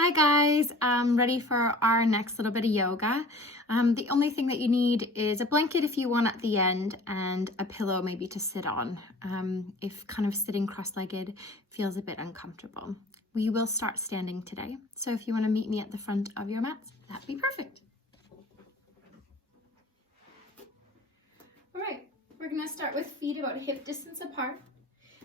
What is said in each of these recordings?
Hi guys, I'm ready for our next little bit of yoga. The only thing that you need is a blanket if you want at the end and a pillow maybe to sit on if kind of sitting cross-legged feels a bit uncomfortable. We will start standing today, so if you want to meet me at the front of your mats, that'd be perfect. All right, we're going to start with feet about hip distance apart.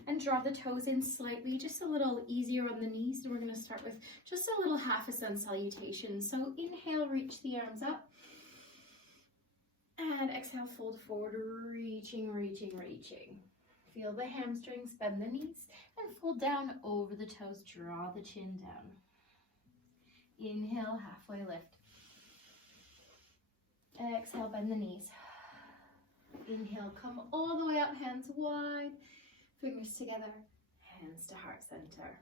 And draw the toes in slightly, just a little easier on the knees. And we're going to start with just a little half a sun salutation. So inhale, reach the arms up. And exhale, fold forward, reaching. Feel the hamstrings, bend the knees, and fold down over the toes. Draw the chin down. Inhale, halfway lift. Exhale, bend the knees. Inhale, come all the way up, hands wide. Fingers together, hands to heart center.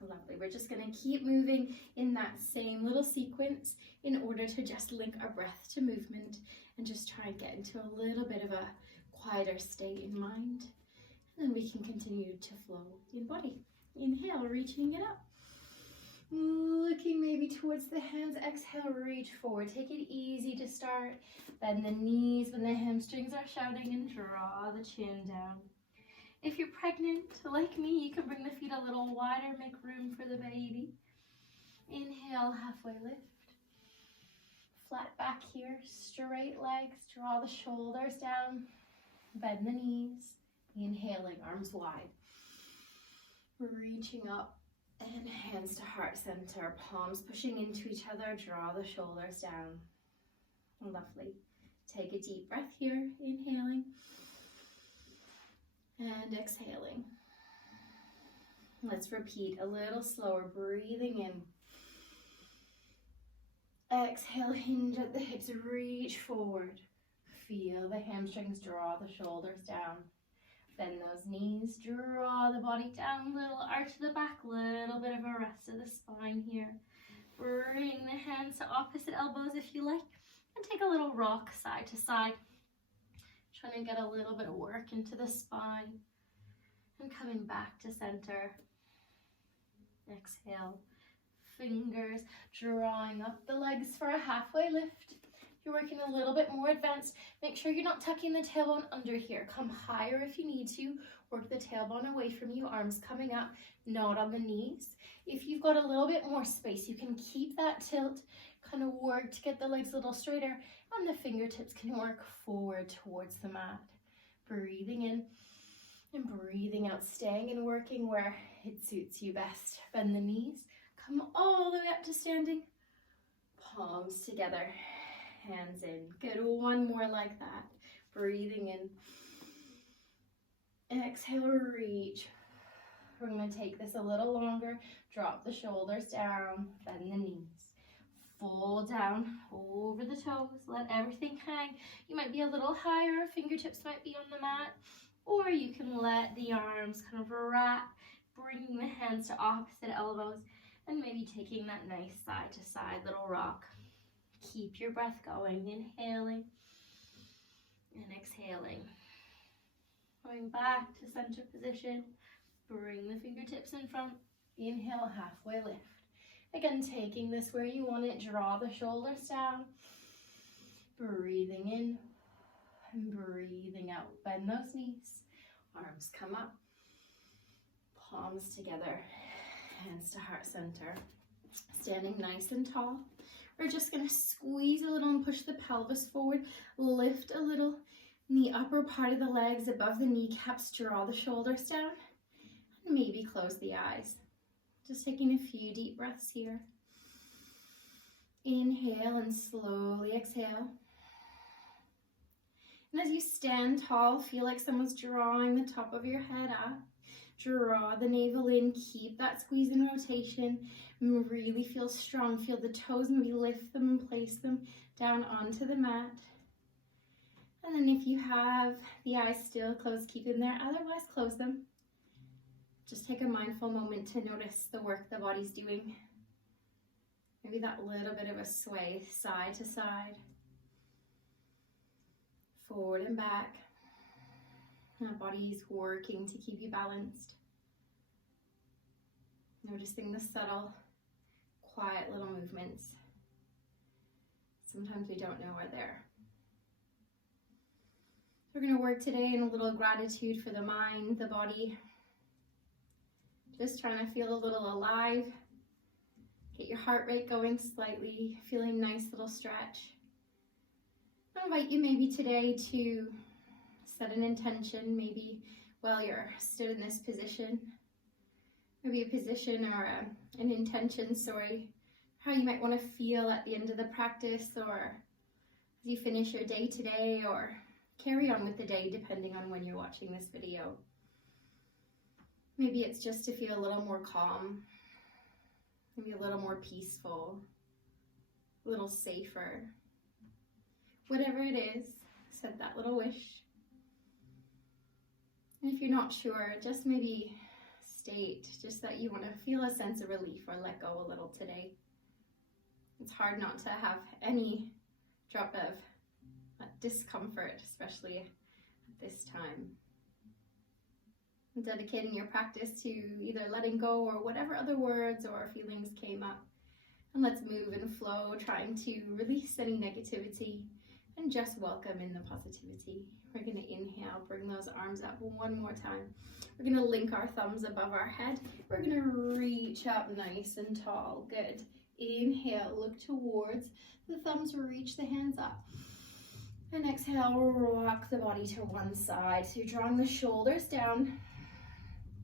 Lovely. We're just going to keep moving in that same little sequence in order to just link our breath to movement and just try and get into a little bit of a quieter state in mind. And then we can continue to flow in body. Inhale, reaching it up. Looking maybe towards the hands. Exhale, reach forward. Take it easy to start. Bend the knees when the hamstrings are shouting and draw the chin down. If you're pregnant, like me, you can bring the feet a little wider, make room for the baby. Inhale, halfway lift. Flat back here, straight legs, draw the shoulders down, bend the knees. Inhaling, arms wide. Reaching up and hands to heart center, palms pushing into each other, draw the shoulders down. Lovely. Take a deep breath here, inhaling. And exhaling. Let's repeat a little slower, breathing in. Exhale, hinge at the hips, reach forward. Feel the hamstrings, draw the shoulders down. Bend those knees, draw the body down, little arch to the back, little bit of a rest of the spine here. Bring the hands to opposite elbows if you like, and take a little rock side to side. Trying to get a little bit of work into the spine. And coming back to center. Exhale. Fingers drawing up the legs for a halfway lift. If you're working a little bit more advanced, make sure you're not tucking the tailbone under here. Come higher if you need to. Work the tailbone away from you, arms coming up, not on the knees. If you've got a little bit more space, you can keep that tilt, kind of work to get the legs a little straighter, and the fingertips can work forward towards the mat. Breathing in and breathing out, staying and working where it suits you best. Bend the knees, come all the way up to standing, palms together, hands in. Good, one more like that. Breathing in, exhale, reach. We're going to take this a little longer. Drop the shoulders down, bend the knees. Fold down over the toes, let everything hang. You might be a little higher, fingertips might be on the mat, or you can let the arms kind of wrap, bringing the hands to opposite elbows, and maybe taking that nice side to side little rock. Keep your breath going, inhaling and exhaling. Going back to center position, bring the fingertips in front, inhale, halfway lift. Again, taking this where you want it, draw the shoulders down, breathing in and breathing out. Bend those knees, arms come up, palms together, hands to heart center. Standing nice and tall. We're just going to squeeze a little and push the pelvis forward, lift a little in the upper part of the legs above the kneecaps, draw the shoulders down, and maybe close the eyes. Just taking a few deep breaths here. Inhale and slowly exhale. And as you stand tall, feel like someone's drawing the top of your head up. Draw the navel in, keep that squeeze and rotation, and really feel strong. Feel the toes, maybe lift them and place them down onto the mat. And then if you have the eyes still closed, keep them there. Otherwise, close them. Just take a mindful moment to notice the work the body's doing. Maybe that little bit of a sway side to side, forward and back. Our body's working to keep you balanced. Noticing the subtle quiet little movements. Sometimes we don't know we're there. We're going to work today in a little gratitude for the mind, the body. Just trying to feel a little alive. Get your heart rate going slightly, feeling nice little stretch. I invite you maybe today to set an intention, maybe while you're stood in this position. Maybe a position or an intention, how you might want to feel at the end of the practice, or as you finish your day today, or carry on with the day depending on when you're watching this video. Maybe it's just to feel a little more calm, maybe a little more peaceful, a little safer. Whatever it is, set that little wish. And if you're not sure, just maybe state just that you want to feel a sense of relief or let go a little today. It's hard not to have any drop of discomfort, especially at this time. And dedicating your practice to either letting go or whatever other words or feelings came up. And let's move and flow, trying to release any negativity and just welcome in the positivity. We're going to inhale, bring those arms up one more time. We're going to link our thumbs above our head. We're going to reach up nice and tall. Good. Inhale, look towards the thumbs, reach the hands up. And exhale, rock the body to one side. So you're drawing the shoulders down,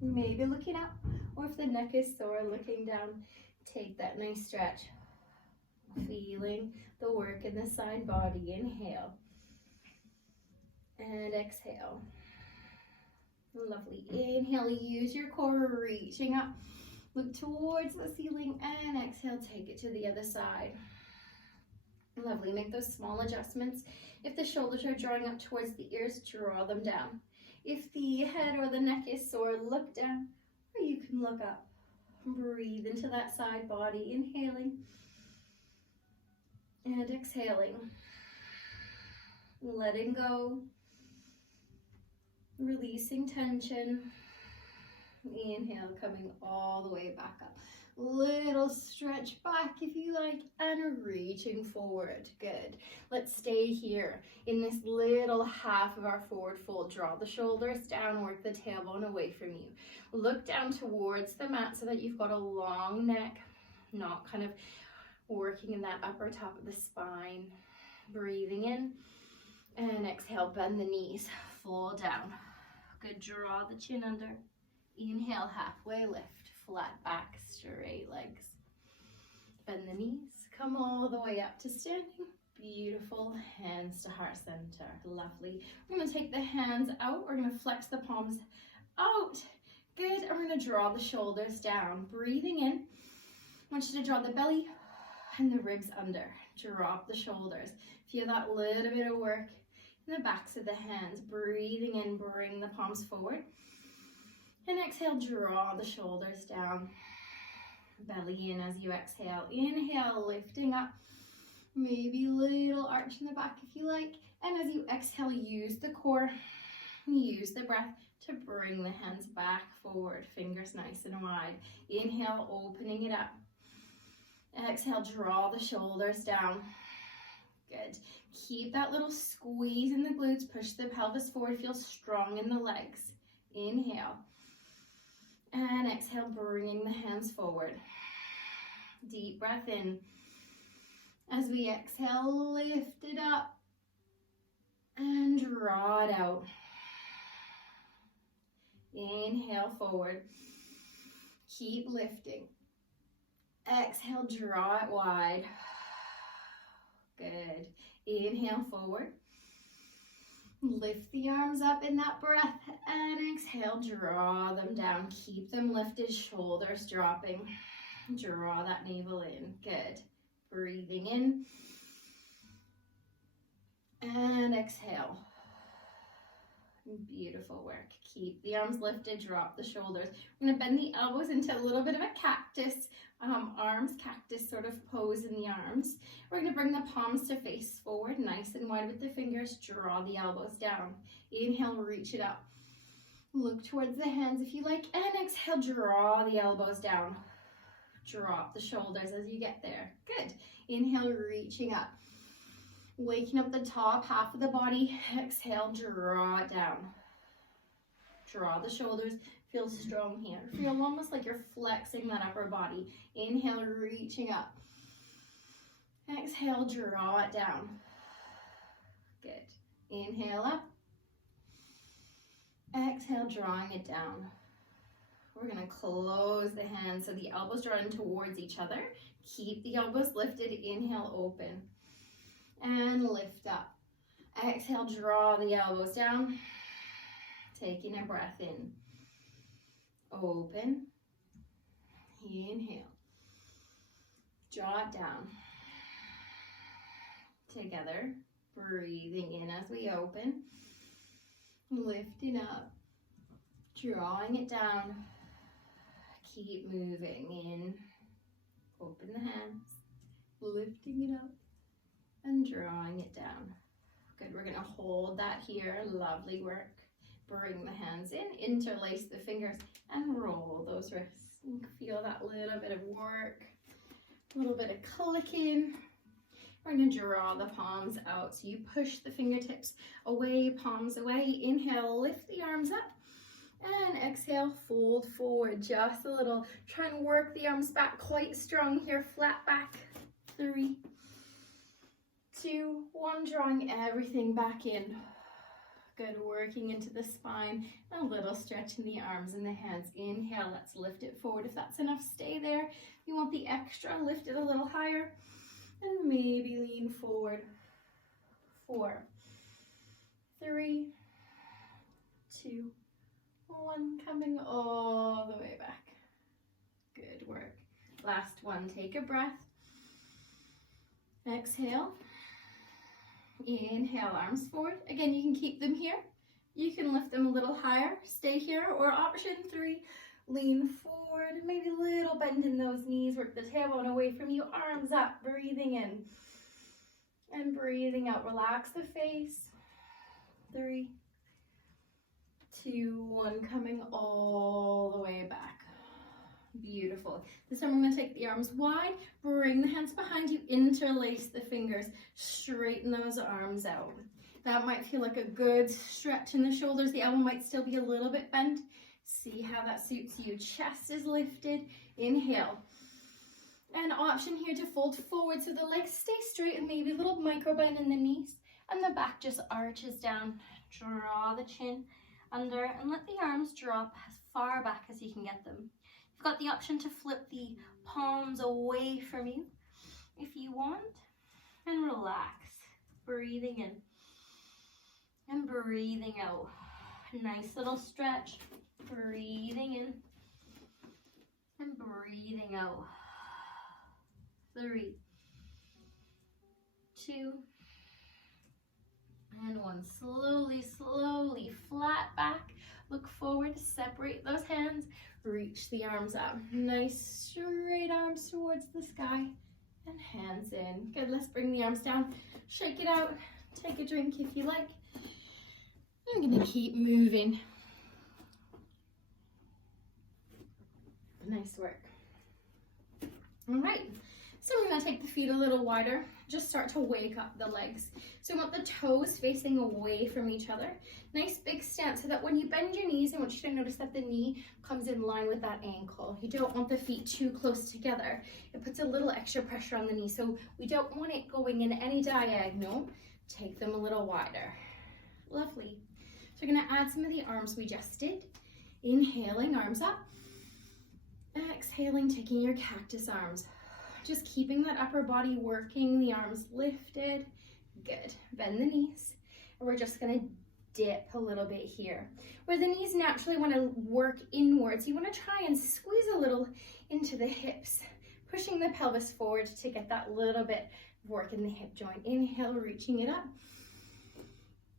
maybe looking up, or if the neck is sore, looking down. Take that nice stretch. Feeling the work in the side body. Inhale. And exhale. Lovely. Inhale, use your core, reaching up. Look towards the ceiling, and exhale, take it to the other side. Lovely. Make those small adjustments. If the shoulders are drawing up towards the ears, draw them down. If the head or the neck is sore, look down, or you can look up. Breathe into that side body, inhaling and exhaling. Letting go, releasing tension. Inhale, coming all the way back up. Little stretch back if you like, and reaching forward. Good. Let's stay here in this little half of our forward fold. Draw the shoulders down, work the tailbone away from you. Look down towards the mat so that you've got a long neck, not kind of working in that upper top of the spine. Breathing in, and exhale, bend the knees, fall down. Good, draw the chin under. Inhale, halfway lift, flat back, straight legs. Bend the knees, come all the way up to standing. Beautiful, hands to heart center, lovely. We're gonna take the hands out, we're gonna flex the palms out. Good, and we're gonna draw the shoulders down. Breathing in, I want you to draw the belly and the ribs under. Drop the shoulders. Feel that little bit of work in the backs of the hands. Breathing in, bring the palms forward. And exhale, draw the shoulders down. Belly in as you exhale. Inhale, lifting up. Maybe a little arch in the back if you like. And as you exhale, use the core, use the breath to bring the hands back forward. Fingers nice and wide. Inhale, opening it up. Exhale, draw the shoulders down. Good. Keep that little squeeze in the glutes. Push the pelvis forward. Feel strong in the legs. Inhale. And exhale, bringing the hands forward. Deep breath in. As we exhale, lift it up and draw it out. Inhale forward. Keep lifting. Exhale, draw it wide. Good. Inhale forward. Lift the arms up in that breath and exhale, draw them down. Keep them lifted, shoulders dropping. Draw that navel in. Good. Breathing in and exhale. Beautiful work. Keep the arms lifted, drop the shoulders. We're going to bend the elbows into a little bit of a cactus, cactus sort of pose in the arms. We're going to bring the palms to face forward, nice and wide with the fingers. Draw the elbows down. Inhale, reach it up. Look towards the hands if you like, and exhale, draw the elbows down. Drop the shoulders as you get there. Good. Inhale, reaching up. Waking up the top half of the body. Exhale, draw it down. Draw the shoulders. Feel strong here. Feel almost like you're flexing that upper body. Inhale, reaching up. Exhale, draw it down. Good. Inhale up. Exhale, drawing it down. We're going to close the hands so the elbows draw in towards each other. Keep the elbows lifted. Inhale, open. And lift up. Exhale, draw the elbows down. Taking a breath in. Open. Inhale. Draw it down. Together. Breathing in as we open. Lifting up. Drawing it down. Keep moving in. Open the hands. Lifting it up. And drawing it down. Good, we're gonna hold that here. Lovely work. Bring the hands in, interlace the fingers, and roll those wrists. You can feel that little bit of work, a little bit of clicking. We're gonna draw the palms out. So you push the fingertips away, palms away. Inhale, lift the arms up. And exhale, fold forward just a little. Try and work the arms back quite strong here, flat back. 3, 2, 1, drawing everything back in. Good, working into the spine. A little stretch in the arms and the hands. Inhale, let's lift it forward. If that's enough, stay there. If you want the extra, lift it a little higher. And maybe lean forward. 4, 3, 2, 1, coming all the way back. Good work. Last one, take a breath. Exhale. Inhale, arms forward. Again, you can keep them here. You can lift them a little higher. Stay here. Or option 3, lean forward. Maybe a little bend in those knees. Work the tailbone away from you. Arms up. Breathing in. And breathing out. Relax the face. 3, 2, 1. Coming all the way back. Beautiful. This time we're going to take the arms wide, bring the hands behind you, interlace the fingers, straighten those arms out. That might feel like a good stretch in the shoulders. The elbow might still be a little bit bent. See how that suits you. Chest is lifted. Inhale. And option here to fold forward so the legs stay straight and maybe a little micro bend in the knees. And the back just arches down. Draw the chin under and let the arms drop as far back as you can get them. You've got the option to flip the palms away from you if you want, and relax, breathing in and breathing out. Nice little stretch, breathing in and breathing out. 3, 2, and 1. Slowly, slowly, flat back. Look forward, separate those hands, reach the arms up. Nice straight arms towards the sky and hands in. Good, let's bring the arms down. Shake it out, take a drink if you like. I'm gonna keep moving. Nice work. All right, so we're gonna take the feet a little wider. Just start to wake up the legs. So we want the toes facing away from each other. Nice big stance so that when you bend your knees, I want you to notice that the knee comes in line with that ankle. You don't want the feet too close together. It puts a little extra pressure on the knee. So we don't want it going in any diagonal. Take them a little wider. Lovely. So we're gonna add some of the arms we just did. Inhaling, arms up. Exhaling, taking your cactus arms. Just keeping that upper body working, the arms lifted. Good. Bend the knees. And we're just gonna dip a little bit here. Where the knees naturally wanna work inwards, you wanna try and squeeze a little into the hips, pushing the pelvis forward to get that little bit of work in the hip joint. Inhale, reaching it up.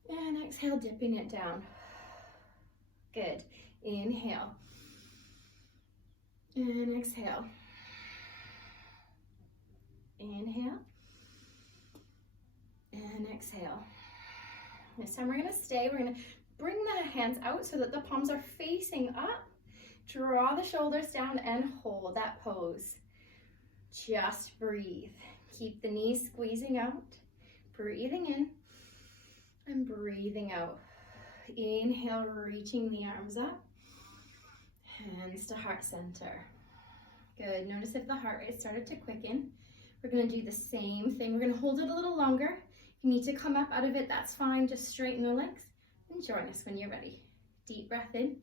And exhale, dipping it down. Good. Inhale. And exhale. Inhale. And exhale. This time we're gonna stay. We're gonna bring the hands out so that the palms are facing up. Draw the shoulders down and hold that pose. Just breathe. Keep the knees squeezing out. Breathing in and breathing out. Inhale, reaching the arms up. Hands to heart center. Good. Notice if the heart rate started to quicken. We're going to do the same thing. We're going to hold it a little longer. If you need to come up out of it, that's fine. Just straighten the legs and join us when you're ready. Deep breath in.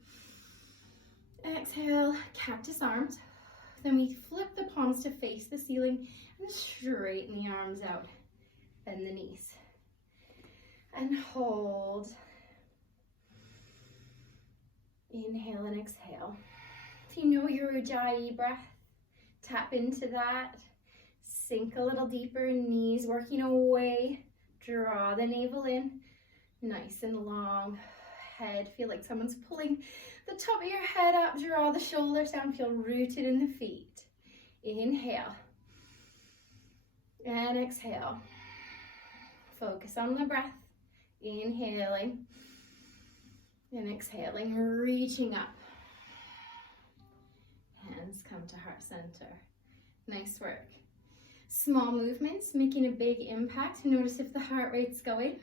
Exhale, cactus arms. Then we flip the palms to face the ceiling and straighten the arms out. Bend the knees. And hold. Inhale and exhale. If you know your Ujjayi breath, tap into that. Sink a little deeper, knees working away. Draw the navel in. Nice and long. Head, feel like someone's pulling the top of your head up. Draw the shoulders down, feel rooted in the feet. Inhale. And exhale. Focus on the breath. Inhaling. And exhaling, reaching up. Hands come to heart center. Nice work. Small movements, making a big impact. Notice if the heart rate's going.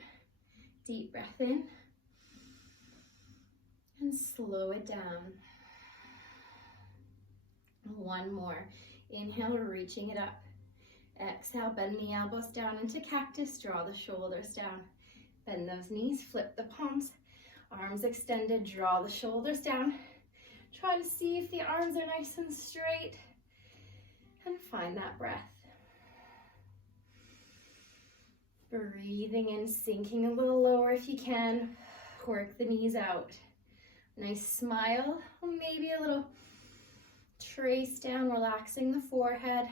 Deep breath in. And slow it down. One more. Inhale, reaching it up. Exhale, bend the elbows down into cactus. Draw the shoulders down. Bend those knees, flip the palms. Arms extended, draw the shoulders down. Try to see if the arms are nice and straight. And find that breath. Breathing in, sinking a little lower if you can. Work the knees out. Nice smile, maybe a little trace down, relaxing the forehead,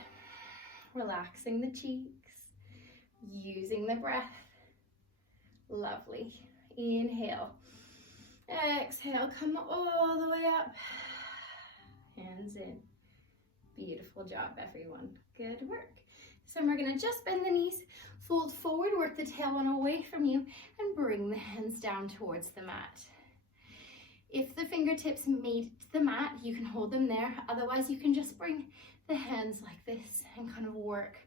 relaxing the cheeks, using the breath. Lovely. Inhale. Exhale, come all the way up. Hands in. Beautiful job, everyone. Good work. So we're going to just bend the knees, fold forward, work the tailbone away from you, and bring the hands down towards the mat. If the fingertips meet the mat, you can hold them there. Otherwise, you can just bring the hands like this and kind of work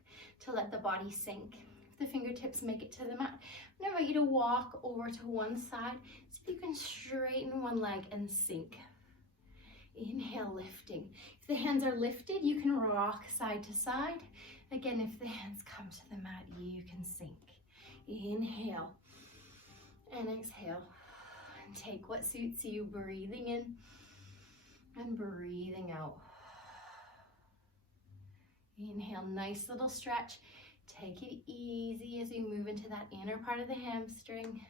to let the body sink. If the fingertips make it to the mat, I'm going to invite you to walk over to one side so you can straighten one leg and sink. Inhale, lifting. If the hands are lifted, you can rock side to side. Again, if the hands come to the mat, you can sink. Inhale and exhale. And take what suits you, breathing in and breathing out. Inhale, nice little stretch. Take it easy as we move into that inner part of the hamstring.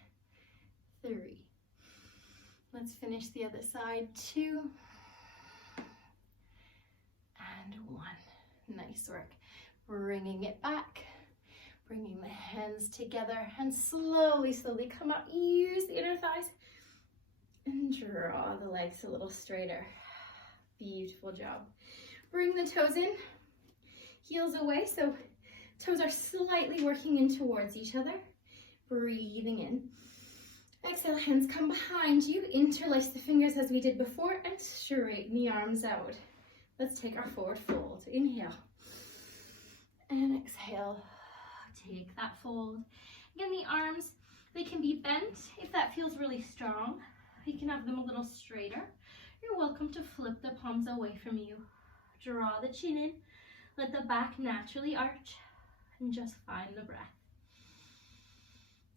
3. Let's finish the other side. 2. And 1. Nice work. Bringing it back. Bringing the hands together and slowly, slowly come up. Use the inner thighs. And draw the legs a little straighter. Beautiful job. Bring the toes in. Heels away. So toes are slightly working in towards each other. Breathing in. Exhale, hands come behind you. Interlace the fingers as we did before and straighten the arms out. Let's take our forward fold. Inhale. And exhale. Take that fold. Again, the arms, they can be bent if that feels really strong. You can have them a little straighter. You're welcome to flip the palms away from you. Draw the chin in. Let the back naturally arch. And just find the breath.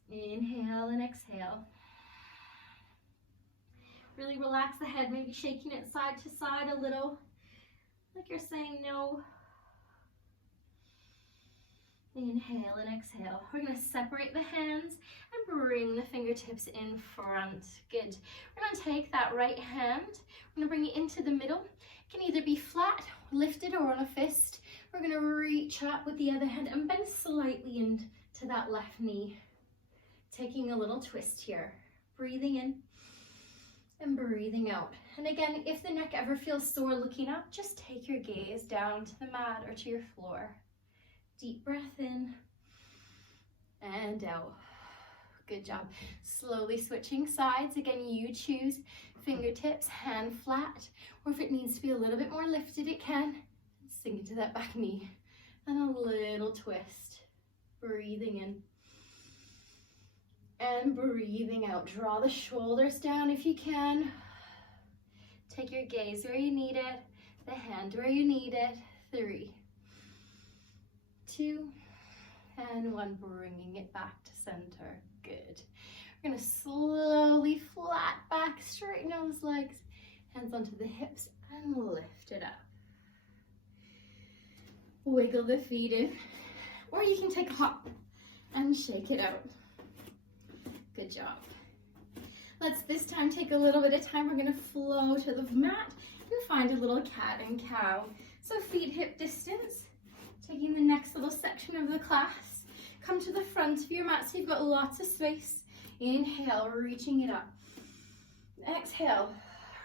Inhale and exhale. Really relax the head, maybe shaking it side to side a little, like you're saying no. Inhale and exhale. We're going to separate the hands and bring the fingertips in front. Good. We're going to take that right hand. We're going to bring it into the middle. It can either be flat, lifted, or on a fist. We're going to reach up with the other hand and bend slightly into that left knee. Taking a little twist here. Breathing in and breathing out. And again, if the neck ever feels sore looking up, just take your gaze down to the mat or to your floor. Deep breath in and out. Good job. Slowly switching sides. Again, you choose fingertips, hand flat, or if it needs to be a little bit more lifted, it can. Sink into that back knee. and a little twist. Breathing in and breathing out. Draw the shoulders down if you can. Take your gaze where you need it, the hand where you need it. 3, 2, and 1. Bringing it back to center. Good. We're gonna slowly flat back, straighten those legs, hands onto the hips, and lift it up. Wiggle the feet in, or you can take a hop and shake it out. Good job. Let's this time take a little bit of time. We're gonna flow to the mat and find a little cat and cow. So feet hip distance, taking the next little section of the class. Come to the front of your mat so you've got lots of space. Inhale, reaching it up. Exhale,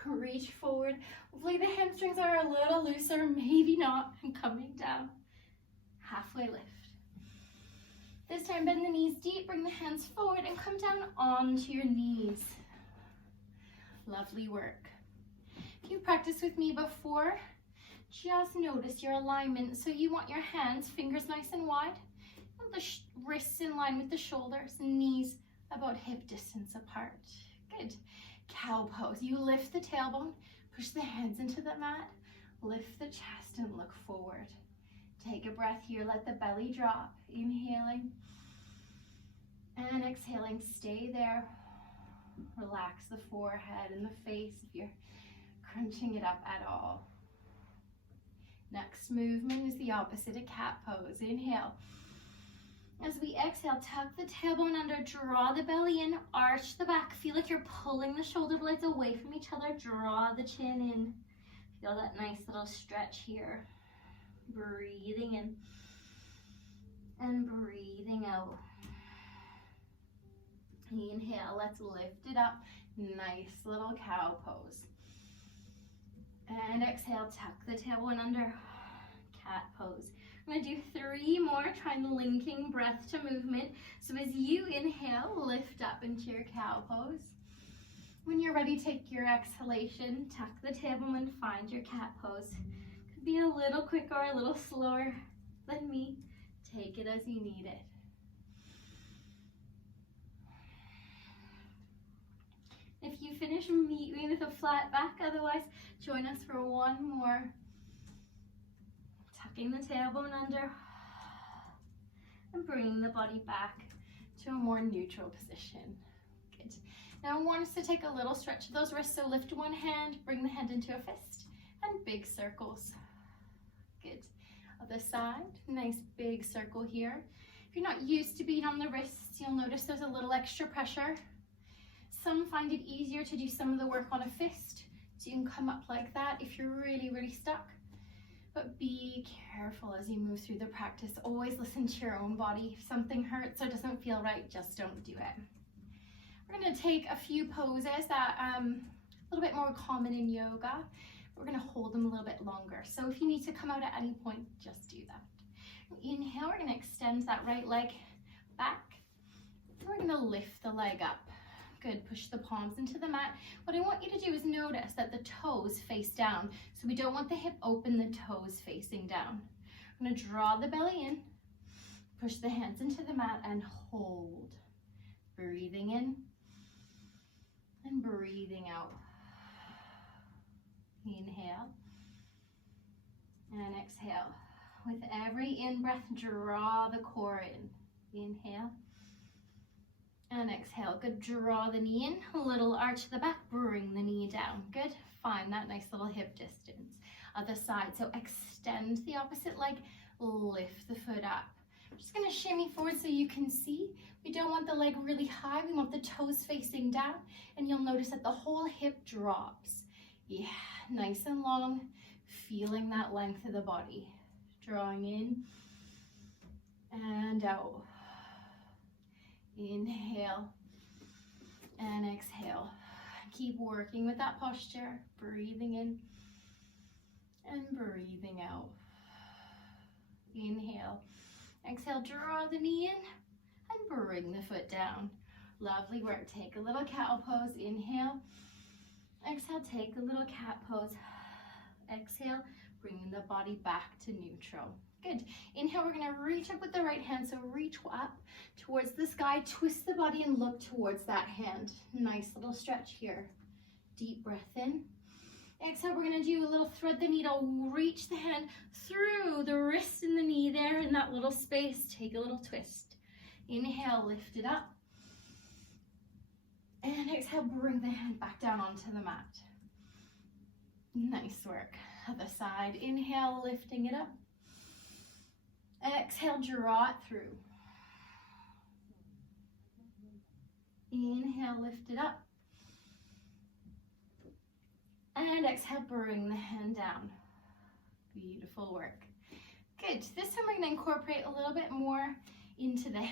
reach forward. Hopefully the hamstrings are a little looser, maybe not, and coming down. Halfway lift. This time bend the knees deep, bring the hands forward and come down onto your knees. Lovely work. If you've practiced with me before, just notice your alignment. So you want your hands, fingers nice and wide, and the wrists in line with the shoulders, knees about hip distance apart. Good. Cow pose. You lift the tailbone, push the hands into the mat, lift the chest and look forward. Take a breath here, let the belly drop. Inhaling and exhaling, stay there. Relax the forehead and the face if you're crunching it up at all. Next movement is the opposite, a cat pose. Inhale. As we exhale, tuck the tailbone under, draw the belly in, arch the back. Feel like you're pulling the shoulder blades away from each other. Draw the chin in. Feel that nice little stretch here. Breathing in and breathing out. Inhale, let's lift it up. Nice little cow pose. And exhale, tuck the tailbone under, cat pose. I'm gonna do 3 more, trying linking breath to movement. So as you inhale, lift up into your cow pose. When you're ready, take your exhalation, tuck the tailbone and find your cat pose. Could be a little quicker or a little slower than me. Take it as you need it. If you finish, meet me with a flat back. Otherwise, join us for 1 more. Tucking the tailbone under and bringing the body back to a more neutral position. Good. Now I want us to take a little stretch of those wrists. So lift one hand, bring the hand into a fist, and big circles. Good. Other side, nice big circle here. If you're not used to being on the wrists, you'll notice there's a little extra pressure. Some find it easier to do some of the work on a fist, so you can come up like that if you're really, really stuck. But be careful as you move through the practice. Always listen to your own body. If something hurts or doesn't feel right, just don't do it. We're going to take a few poses that are a little bit more common in yoga. We're going to hold them a little bit longer. So if you need to come out at any point, just do that. Inhale, we're going to extend that right leg back. And we're going to lift the leg up. Good, push the palms into the mat. What I want you to do is notice that the toes face down. So we don't want the hip open, the toes facing down. I'm gonna draw the belly in, push the hands into the mat and hold. Breathing in and breathing out. Inhale and exhale. With every in-breath, draw the core in. Inhale. And exhale. Good. Draw the knee in, a little arch to the back, bring the knee down. Good. Find that nice little hip distance. Other side. So extend the opposite leg, lift the foot up. I'm just going to shimmy forward so you can see. We don't want the leg really high. We want the toes facing down. And you'll notice that the whole hip drops. Yeah, nice and long. Feeling that length of the body. Drawing in and out. Inhale and exhale. Keep working with that posture. Breathing in and breathing out. Inhale. Exhale, draw the knee in and bring the foot down. Lovely work. Take a little cow pose. Inhale. Exhale, take a little cat pose. Exhale, bringing the body back to neutral. Good. Inhale, we're gonna reach up with the right hand, so reach up towards the sky, twist the body and look towards that hand. Nice little stretch here. Deep breath in. Exhale, we're gonna do a little thread the needle, reach the hand through the wrist and the knee there in that little space. Take a little twist. Inhale, lift it up. And exhale, bring the hand back down onto the mat. Nice work. Other side. Inhale, lifting it up. Exhale, draw it through. Inhale, lift it up. And exhale, bring the hand down. Beautiful work. Good. This time we're going to incorporate a little bit more into the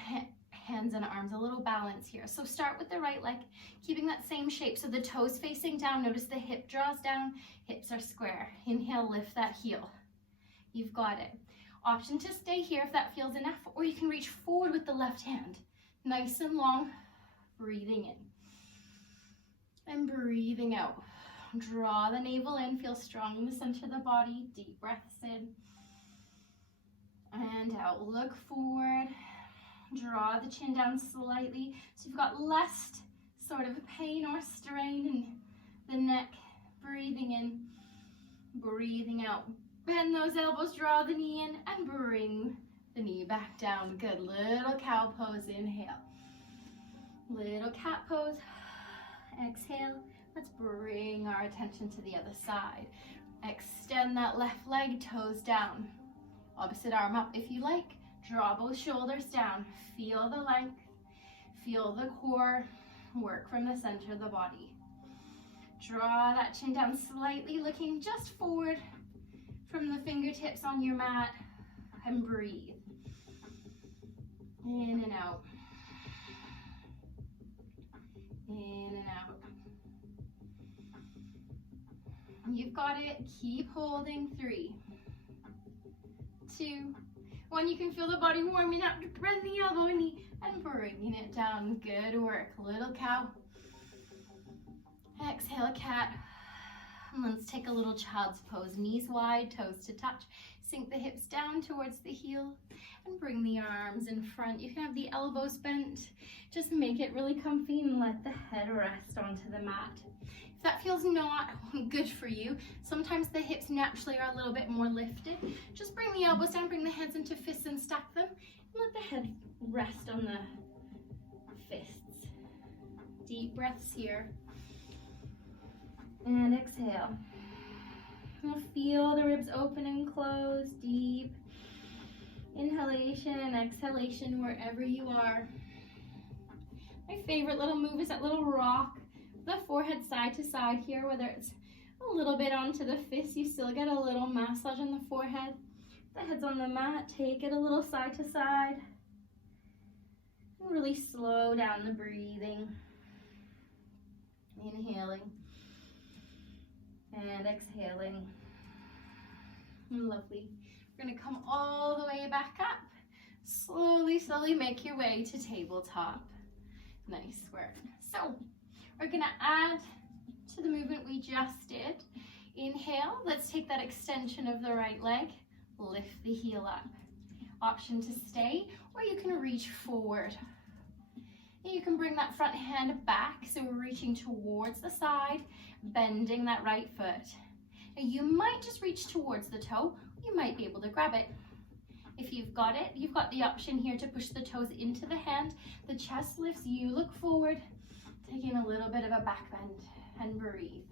hands and arms, a little balance here. So start with the right leg, keeping that same shape. So the toes facing down, notice the hip draws down, hips are square. Inhale, lift that heel. You've got it. Option to stay here if that feels enough, or you can reach forward with the left hand. Nice and long, breathing in. And breathing out. Draw the navel in, feel strong in the center of the body. Deep breaths in. And out, look forward. Draw the chin down slightly so you've got less sort of pain or strain in the neck. Breathing in, breathing out. Bend those elbows, draw the knee in, and bring the knee back down. Good. Little cow pose. Inhale. Little cat pose. Exhale. Let's bring our attention to the other side. Extend that left leg, toes down. Opposite arm up if you like. Draw both shoulders down. Feel the length. Feel the core. Work from the center of the body. Draw that chin down slightly, looking just forward from the fingertips on your mat. And breathe. In and out. In and out. You've got it. Keep holding. 3, 2, 1. You can feel the body warming up. Bend the elbow and knee and bringing it down. Good work. Little cow. Exhale, cat. And let's take a little child's pose. Knees wide, toes to touch. Sink the hips down towards the heel and bring the arms in front. You can have the elbows bent. Just make it really comfy and let the head rest onto the mat. If that feels not good for you, sometimes the hips naturally are a little bit more lifted. Just bring the elbows down, bring the hands into fists and stack them. And let the head rest on the fists. Deep breaths here. And exhale. We'll feel the ribs open and close. Deep inhalation and exhalation wherever you are. My favorite little move is that little rock. The forehead side to side here, whether it's a little bit onto the fist, you still get a little massage on the forehead. The head's on the mat, take it a little side to side. And really slow down the breathing. Inhaling. And exhaling. Lovely. We're going to come all the way back up. Slowly, slowly make your way to tabletop. Nice work. So, we're going to add to the movement we just did. Inhale. Let's take that extension of the right leg. Lift the heel up. Option to stay, or you can reach forward. You can bring that front hand back, so we're reaching towards the side, bending that right foot. Now you might just reach towards the toe. You might be able to grab it. If you've got it, you've got the option here to push the toes into the hand. The chest lifts, you look forward, taking a little bit of a back bend, and breathe.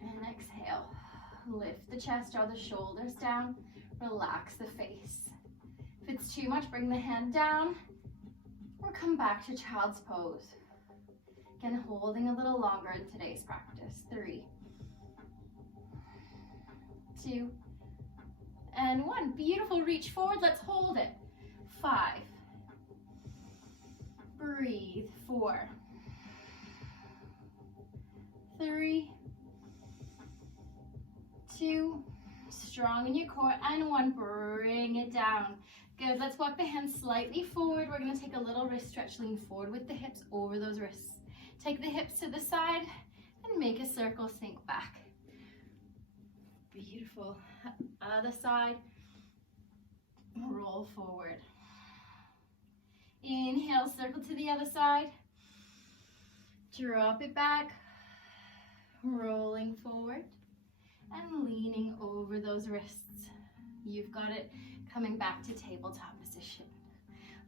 And exhale. Lift the chest, draw the shoulders down, relax the face. If it's too much, bring the hand down, or come back to child's pose. Again, holding a little longer in today's practice. 3, 2, and 1. Beautiful, reach forward, let's hold it. 5, breathe. 4, 3, 2, strong in your core, and 1, bring it down. Good, let's walk the hands slightly forward. We're gonna take a little wrist stretch, lean forward with the hips over those wrists. Take the hips to the side and make a circle, sink back. Beautiful. Other side. Roll forward. Inhale, circle to the other side. Drop it back. Rolling forward and leaning over those wrists. You've got it. Coming back to tabletop position.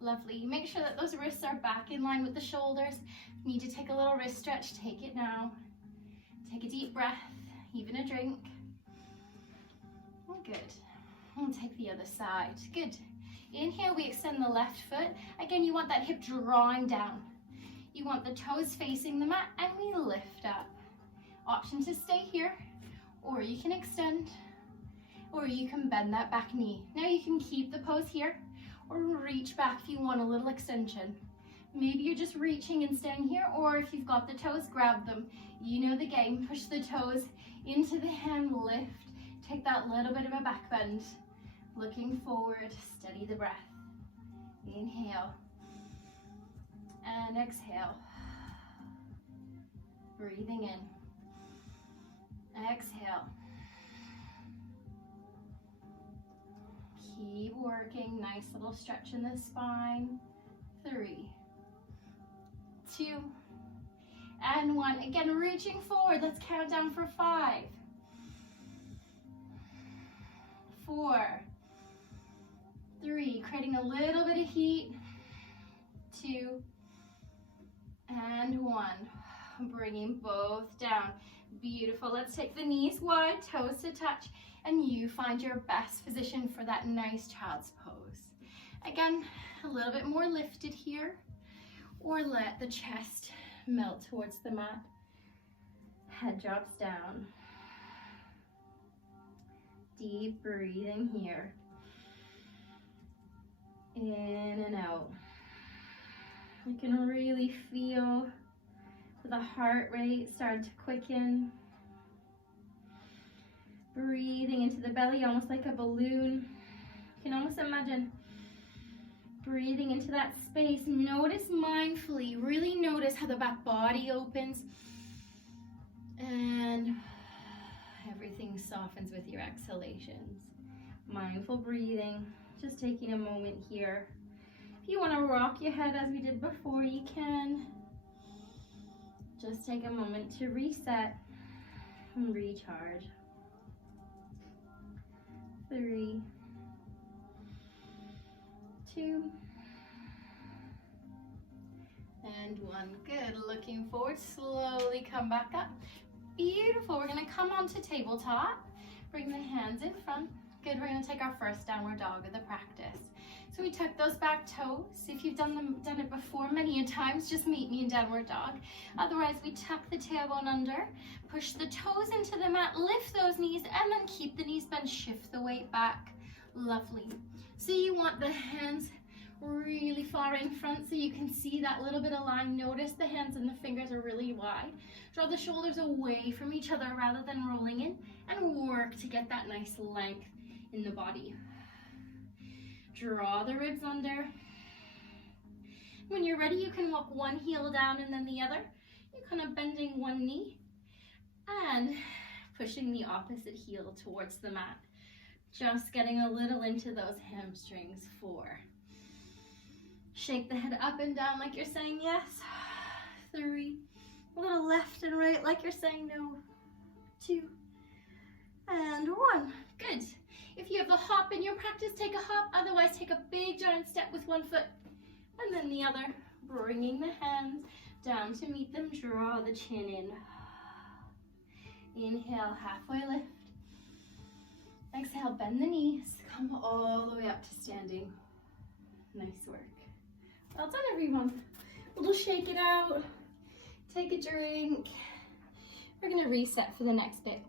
Lovely. Make sure that those wrists are back in line with the shoulders. If you need to take a little wrist stretch, take it now. Take a deep breath, even a drink. Good. And take the other side. Good. Inhale, we extend the left foot. Again, you want that hip drawing down. You want the toes facing the mat, and we lift up. Option to stay here, or you can extend, or you can bend that back knee. Now you can keep the pose here, or reach back if you want a little extension. Maybe you're just reaching and staying here, or if you've got the toes, grab them. You know the game. Push the toes into the hand, lift. Take that little bit of a back bend. Looking forward, steady the breath. Inhale and exhale. Breathing in. Exhale. Keep working. Nice little stretch in the spine. 3, 2, and 1. Again, reaching forward. Let's count down for 5, 4, 3, creating a little bit of heat. 2, and 1. Bringing both down. Beautiful. Let's take the knees wide, toes to touch, and you find your best position for that nice child's pose. Again, a little bit more lifted here, or let the chest melt towards the mat. Head drops down. Deep breathing here. In and out. You can really feel the heart rate start to quicken. Breathing into the belly almost like a balloon. You can almost imagine breathing into that space. Notice mindfully, really notice how the back body opens and everything softens with your exhalations. Mindful breathing, just taking a moment here. If you want to rock your head as we did before, you can. Just take a moment to reset and recharge. 3, 2, and 1. Good. Looking forward. Slowly come back up. Beautiful. We're going to come onto tabletop. Bring the hands in front. Good. We're going to take our first downward dog of the practice. So we tuck those back toes. If you've done it before many a times, just meet me in downward dog. Otherwise, we tuck the tailbone under, push the toes into the mat, lift those knees, and then keep the knees bent, shift the weight back. Lovely. So you want the hands really far in front so you can see that little bit of line. Notice the hands and the fingers are really wide. Draw the shoulders away from each other rather than rolling in, and work to get that nice length in the body. Draw the ribs under. When you're ready, you can walk one heel down and then the other. You're kind of bending one knee and pushing the opposite heel towards the mat. Just getting a little into those hamstrings. 4. Shake the head up and down like you're saying yes. 3. A little left and right like you're saying no. 2. And 1. Good. If you have the hop in your practice, take a hop. Otherwise, take a big giant step with one foot and then the other. Bringing the hands down to meet them. Draw the chin in. Inhale, halfway lift. Exhale, bend the knees. Come all the way up to standing. Nice work. Well done, everyone. We'll just shake it out. Take a drink. We're going to reset for the next bit.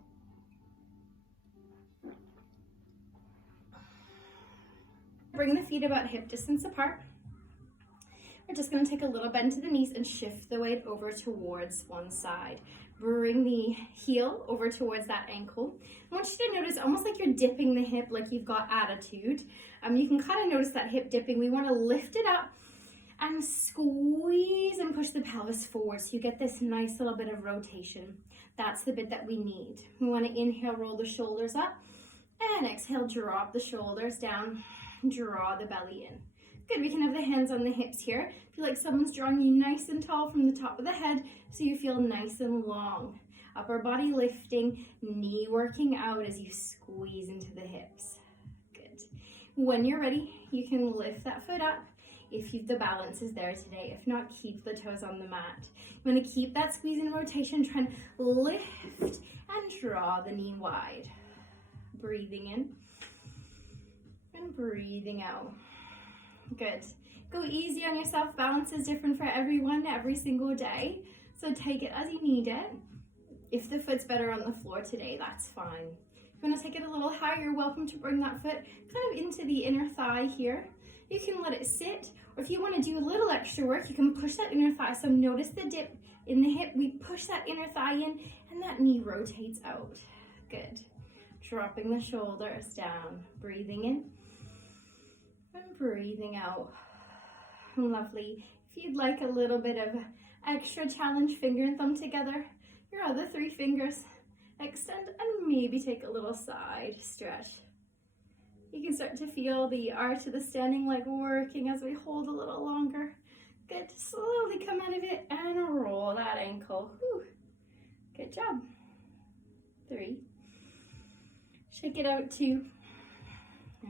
Bring the feet about hip distance apart. We're just going to take a little bend to the knees and shift the weight over towards one side. Bring the heel over towards that ankle. I want you to notice almost like you're dipping the hip, like you've got attitude. You can kind of notice that hip dipping. We want to lift it up and squeeze and push the pelvis forward so you get this nice little bit of rotation. That's the bit that we need. We want to inhale, roll the shoulders up, and exhale, drop the shoulders down, draw the belly in. Good, we can have the hands on the hips here. Feel like someone's drawing you nice and tall from the top of the head so you feel nice and long. Upper body lifting, knee working out as you squeeze into the hips. Good. When you're ready, you can lift that foot up if the balance is there today. If not, keep the toes on the mat. You want to keep that squeeze and rotation, try and lift and draw the knee wide. Breathing in and breathing out. Good. Go easy on yourself. Balance is different for everyone every single day, so take it as you need it. If the foot's better on the floor today, that's fine. If you want to take it a little higher, you're welcome to bring that foot kind of into the inner thigh here. You can let it sit, or if you want to do a little extra work, you can push that inner thigh. So notice the dip in the hip. We push that inner thigh in, and that knee rotates out. Good. Dropping the shoulders down, breathing in and breathing out. Lovely. If you'd like a little bit of extra challenge, finger and thumb together, your other 3 fingers extend and maybe take a little side stretch. You can start to feel the arch of the standing leg working as we hold a little longer. Good. Slowly come out of it and roll that ankle. Whew. Good job. 3. Shake it out, 2.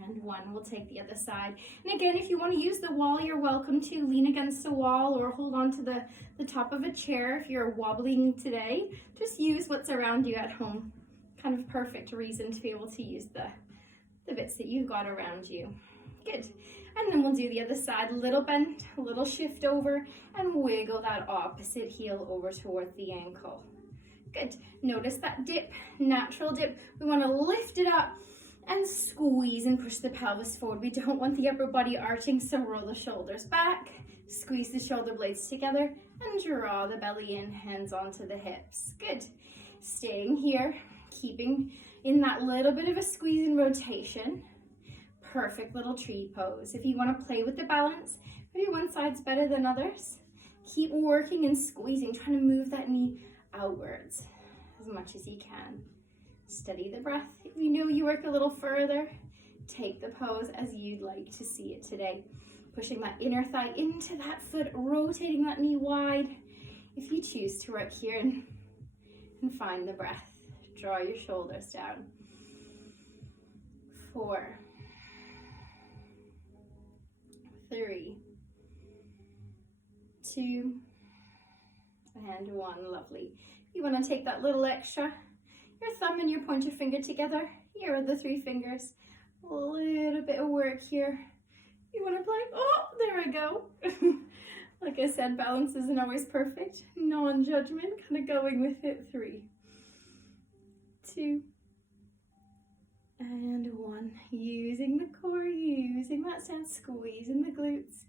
And 1. We'll take the other side. And again, if you want to use the wall, you're welcome to lean against the wall or hold on to the top of a chair if you're wobbling today. Just use what's around you at home. Kind of perfect reason to be able to use the bits that you've got around you. Good. And then we'll do the other side. A little bend, a little shift over, and wiggle that opposite heel over towards the ankle. Good. Notice that dip, natural dip. We want to lift it up and squeeze and push the pelvis forward. We don't want the upper body arching, so roll the shoulders back, squeeze the shoulder blades together, and draw the belly in, hands onto the hips. Good. Staying here, keeping in that little bit of a squeeze and rotation. Perfect little tree pose. If you want to play with the balance, maybe one side's better than others. Keep working and squeezing, trying to move that knee outwards as much as you can. Steady the breath. If you know you work a little further, take the pose as you'd like to see it today. Pushing that inner thigh into that foot, rotating that knee wide. If you choose to work here and find the breath, draw your shoulders down. 4, 3, 2, and 1. Lovely. You want to take that little extra, your thumb and your pointer finger together, your other 3 fingers, a little bit of work here. You want to play, oh, there I go. Like I said, balance isn't always perfect. Non-judgment, kind of going with it. 3, 2, and 1. Using the core, using that stance, squeezing the glutes,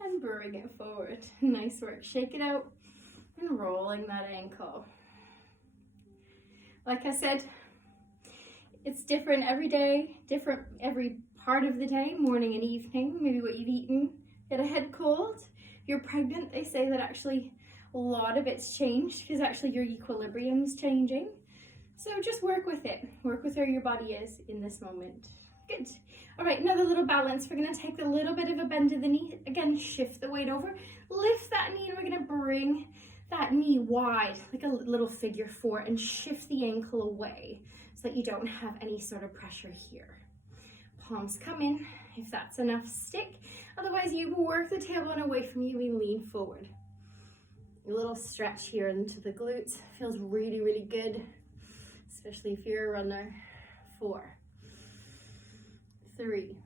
and bring it forward. Nice work. Shake it out and rolling that ankle. Like I said, it's different every day, different every part of the day, morning and evening, maybe what you've eaten. Get a head cold. If you're pregnant, they say that actually a lot of it's changed because actually your equilibrium's changing. So just work with it. Work with where your body is in this moment. Good. All right, another little balance. We're gonna take a little bit of a bend to the knee. Again, shift the weight over, lift that knee, and we're gonna bring that knee wide, like a little figure 4, and shift the ankle away so that you don't have any sort of pressure here. Palms come in. If that's enough, stick. Otherwise, you work the tailbone away from you and lean forward. A little stretch here into the glutes. Feels really, really good, especially if you're a runner. 4, 3,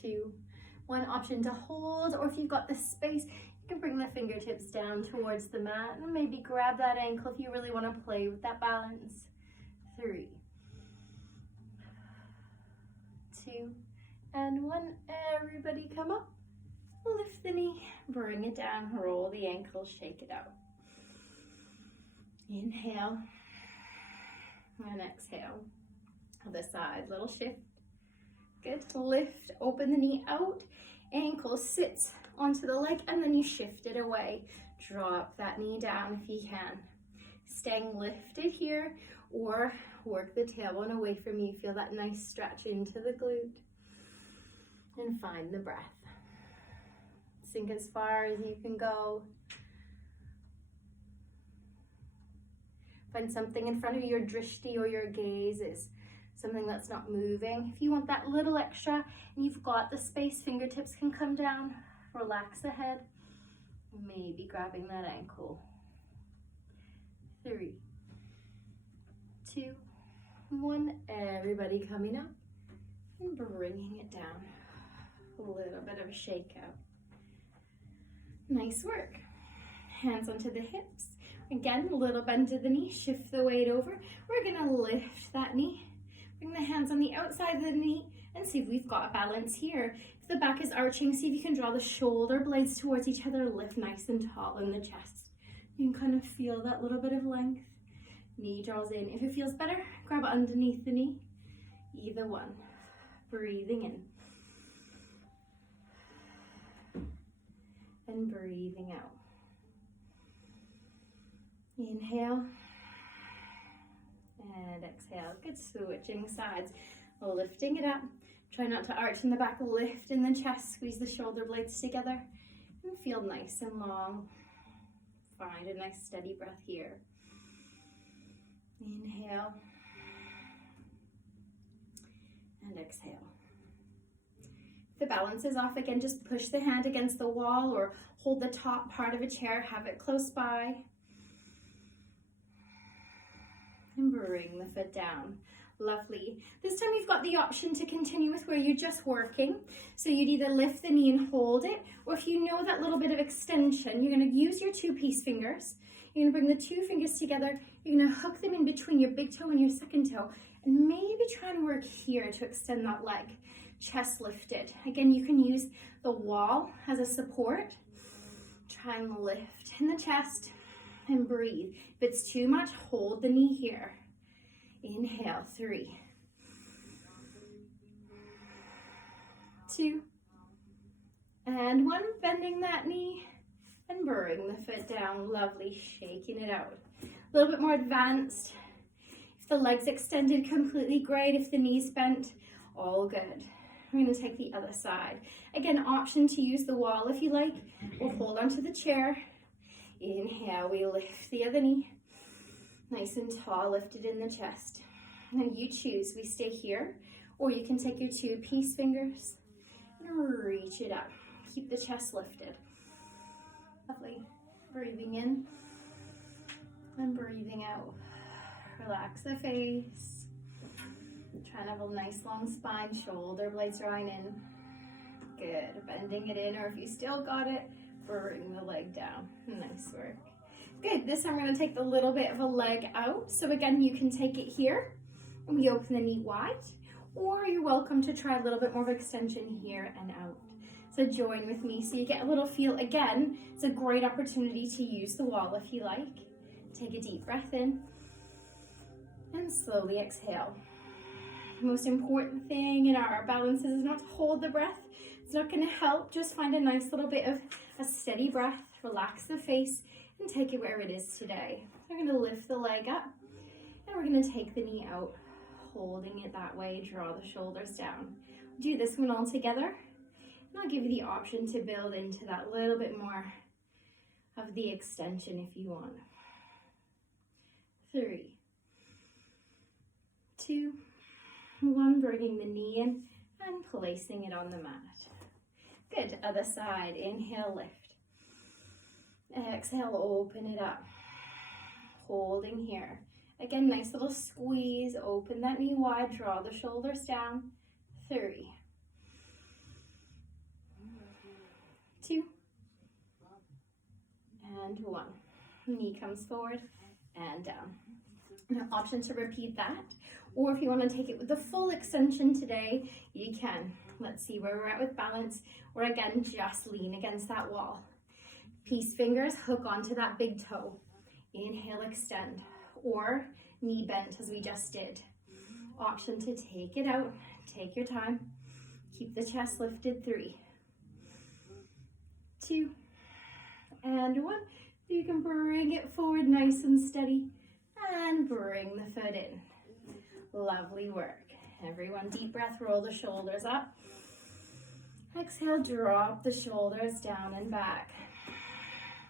2, 1. Option to hold, or if you've got the space, you can bring the fingertips down towards the mat and maybe grab that ankle if you really want to play with that balance. 3, 2, and 1. Everybody come up. Lift the knee, bring it down, roll the ankle, shake it out. Inhale and exhale. Other side, little shift. Good. Lift, open the knee out, ankle sits onto the leg, and then you shift it away. Drop that knee down if you can. Staying lifted here, or work the tailbone away from you. Feel that nice stretch into the glute. And find the breath. Sink as far as you can go. Find something in front of your drishti or your gaze is something that's not moving. If you want that little extra and you've got the space, fingertips can come down. Relax the head. Maybe grabbing that ankle. 3, 2, 1. Everybody coming up and bringing it down. A little bit of a shake out. Nice work. Hands onto the hips. Again, a little bend to the knee. Shift the weight over. We're gonna lift that knee. Bring the hands on the outside of the knee and see if we've got a balance here. If the back is arching, see if you can draw the shoulder blades towards each other. Lift nice and tall in the chest. You can kind of feel that little bit of length. Knee draws in. If it feels better, grab underneath the knee. Either one. Breathing in. And breathing out. Inhale. And exhale. Good. Switching sides. Lifting it up. Try not to arch in the back. Lift in the chest. Squeeze the shoulder blades together. And feel nice and long. Find a nice steady breath here. Inhale. And exhale. If the balance is off, again, just push the hand against the wall or hold the top part of a chair. Have it close by. And bring the foot down. Lovely. This time you've got the option to continue with where you're just working. So you'd either lift the knee and hold it, or if you know that little bit of extension, you're going to use your 2-piece fingers. You're going to bring the 2 fingers together. You're going to hook them in between your big toe and your second toe, and maybe try and work here to extend that leg. Chest lifted. Again, you can use the wall as a support. Try and lift in the chest and breathe. If it's too much, hold the knee here. Inhale, 3, 2, and 1. Bending that knee and bring the foot down. Lovely, shaking it out. A little bit more advanced. If the leg's extended, completely great. If the knee's bent, all good. We're going to take the other side. Again, option to use the wall if you like, or hold onto the chair. Inhale, we lift the other knee. Nice and tall, lifted in the chest. And you choose, we stay here, or you can take your 2-piece fingers and reach it up. Keep the chest lifted. Lovely. Breathing in and breathing out. Relax the face. Try and have a nice long spine, shoulder blades drawing in. Good. Bending it in, or if you still got it, bring the leg down. Nice work. Good, this time we're going to take the little bit of a leg out. So again, you can take it here, and we open the knee wide, or you're welcome to try a little bit more of extension here and out. So join with me so you get a little feel. Again, it's a great opportunity to use the wall if you like. Take a deep breath in, and slowly exhale. The most important thing in our balances is not to hold the breath. It's not going to help. Just find a nice little bit of a steady breath. Relax the face. And take it where it is today. We're going to lift the leg up, and we're going to take the knee out, holding it that way. Draw the shoulders down. Do this one all together, and I'll give you the option to build into that little bit more of the extension if you want. 3, 2, 1. Bringing the knee in and placing it on the mat. Good. Other side. Inhale, lift. Exhale, open it up. Holding here. Again, nice little squeeze. Open that knee wide. Draw the shoulders down. 3, 2, and 1. Knee comes forward and down. An option to repeat that, or if you want to take it with the full extension today, you can. Let's see where we're at with balance. Or again, just lean against that wall. Piece fingers, hook onto that big toe. Inhale, extend, or knee bent as we just did. Option to take it out. Take your time. Keep the chest lifted. 3, 2, and 1. You can bring it forward nice and steady. and bring the foot in. Lovely work. Everyone, deep breath, roll the shoulders up. Exhale, drop the shoulders down and back.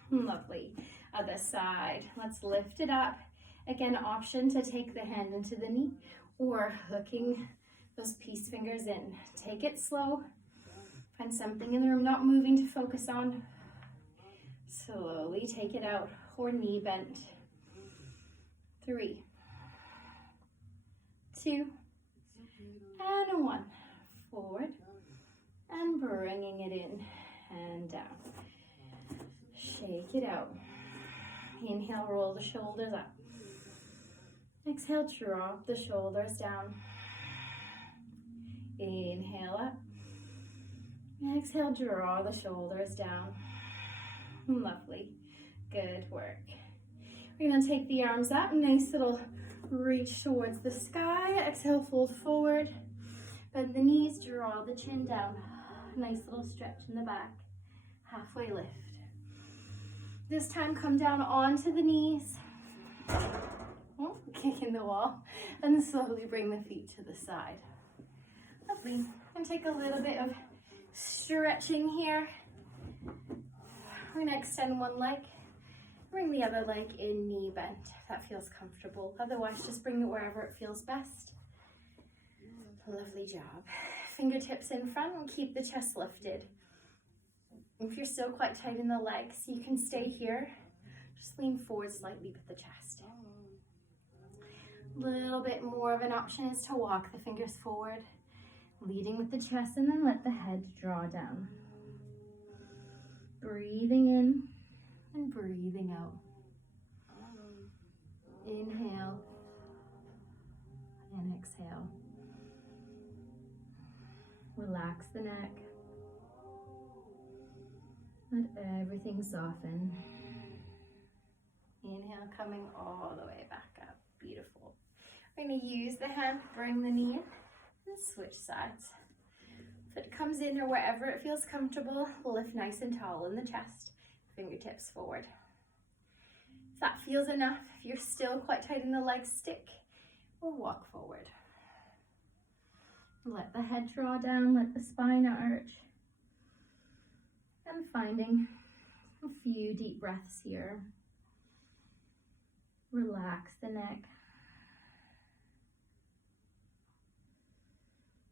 Lovely. Other side. Let's lift it up. Again, option to take the hand into the knee or hooking those peace fingers in. Take it slow. Find something in the room not moving to focus on. Slowly take it out or knee bent. 3, 2, and 1. Forward and bringing it in and down. Shake it out. Inhale, roll the shoulders up. Exhale, drop the shoulders down. Inhale up. Exhale, draw the shoulders down. Lovely. Good work. We're going to take the arms up. Nice little reach towards the sky. Exhale, fold forward. Bend the knees, draw the chin down. Nice little stretch in the back. Halfway lift. This time, come down onto the knees. Oh, kick in the wall. And slowly bring the feet to the side. Lovely. And take a little bit of stretching here. We're going to extend one leg. Bring the other leg in, knee bent, if that feels comfortable. Otherwise, just bring it wherever it feels best. Lovely job. Fingertips in front and keep the chest lifted. If you're still quite tight in the legs, you can stay here. Just lean forward slightly with the chest. A little bit more of an option is to walk the fingers forward, leading with the chest, and then let the head draw down. Breathing in and breathing out. Inhale and exhale. Relax the neck. Let everything soften. Inhale, coming all the way back up. Beautiful. We're going to use the hand, bring the knee in, and switch sides. Foot comes in or wherever it feels comfortable, lift nice and tall in the chest, fingertips forward. If that feels enough, if you're still quite tight in the legs, stick or walk forward. Let the head draw down, let the spine arch. And finding a few deep breaths here. Relax the neck.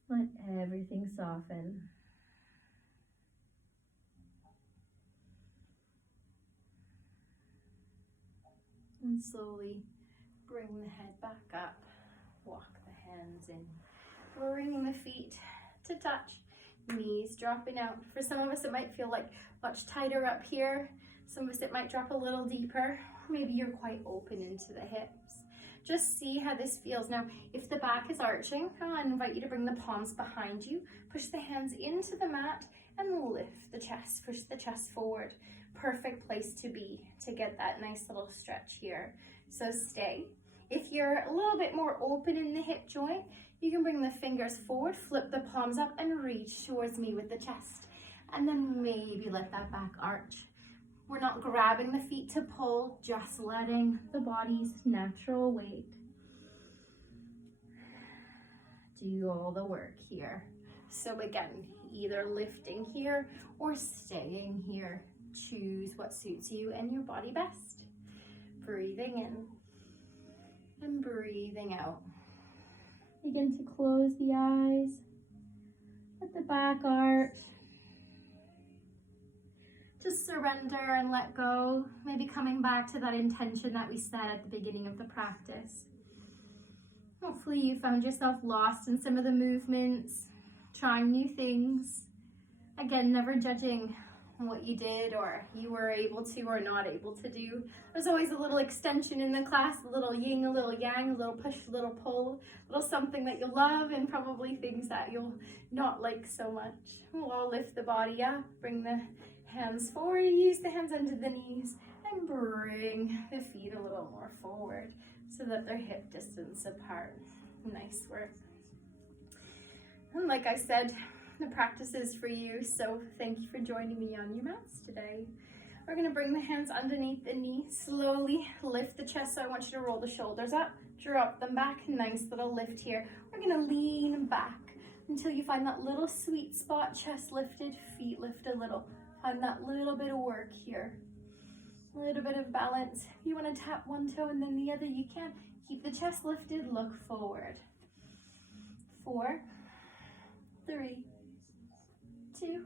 Let everything soften. And slowly bring the head back up. Walk the hands in. Bring the feet to touch. Knees dropping out. For some of us, it might feel like much tighter up here. Some of us, it might drop a little deeper. Maybe you're quite open into the hips. Just see how this feels. Now, if the back is arching, I invite you to bring the palms behind you. Push the hands into the mat and lift the chest. Push the chest forward. Perfect place to be to get that nice little stretch here. So stay. If you're a little bit more open in the hip joint, you can bring the fingers forward, flip the palms up, and reach towards me with the chest. And then maybe let that back arch. We're not grabbing the feet to pull, just letting the body's natural weight do all the work here. So again, either lifting here or staying here. Choose what suits you and your body best. Breathing in and breathing out. Begin to close the eyes. Let the back arch. Just surrender and let go. Maybe coming back to that intention that we set at the beginning of the practice. Hopefully you found yourself lost in some of the movements, trying new things. Again, never judging what you did or you were able to or not able to do. There's always a little extension in the class, a little yin, a little yang, a little push, a little pull, a little something that you'll love and probably things that you'll not like so much. We'll all lift the body up, bring the hands forward, use the hands under the knees, and bring the feet a little more forward so that they're hip distance apart. Nice work. And like I said, the practice is for you, so thank you for joining me on your mats today. We're gonna bring the hands underneath the knee, slowly lift the chest. So I want you to roll the shoulders up, drop them back, nice little lift here. We're gonna lean back until you find that little sweet spot, chest lifted, feet lift a little. Find that little bit of work here. A little bit of balance. If you wanna tap one toe and then the other, you can. Keep the chest lifted, look forward. 4, 3, 2,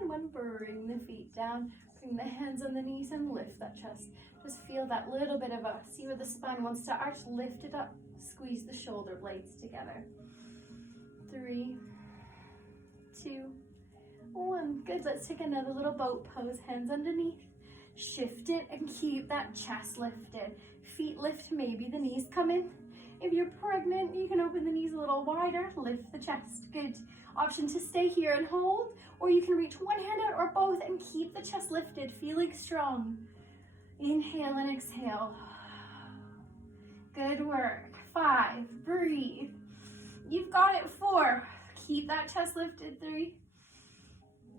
and 1. Bring the feet down. Bring the hands on the knees and lift that chest. Just feel that little bit of see where the spine wants to arch. Lift it up. Squeeze the shoulder blades together. 3, 2, 1. Good. Let's take another little boat pose. Hands underneath. Shift it and keep that chest lifted. Feet lift, maybe the knees come in. If you're pregnant, you can open the knees a little wider, lift the chest. Good. Option to stay here and hold, or you can reach one hand out or both and keep the chest lifted, feeling strong. Inhale and exhale. Good work. 5, breathe. You've got it. 4, keep that chest lifted. 3,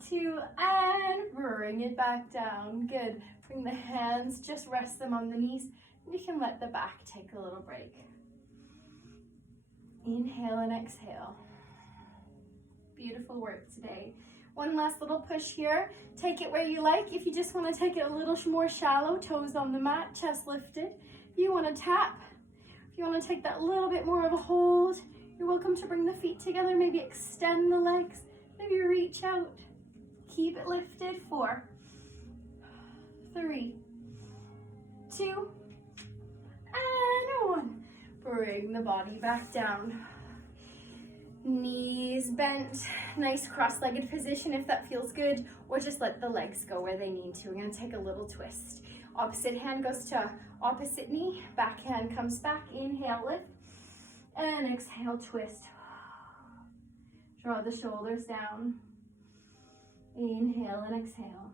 2, and bring it back down. Good. Bring the hands, just rest them on the knees. You can let the back take a little break. Inhale and exhale. Beautiful work today. One last little push here. Take it where you like. If you just want to take it a little more shallow, toes on the mat, chest lifted. If you want to tap, if you want to take that little bit more of a hold, you're welcome to bring the feet together. Maybe extend the legs. Maybe reach out. Keep it lifted. 4, 3, 2, and 1. Bring the body back down. Knees bent, nice cross-legged position if that feels good, or just let the legs go where they need to. We're gonna take a little twist. Opposite hand goes to opposite knee, back hand comes back, inhale, lift, and exhale, twist. Draw the shoulders down. Inhale and exhale.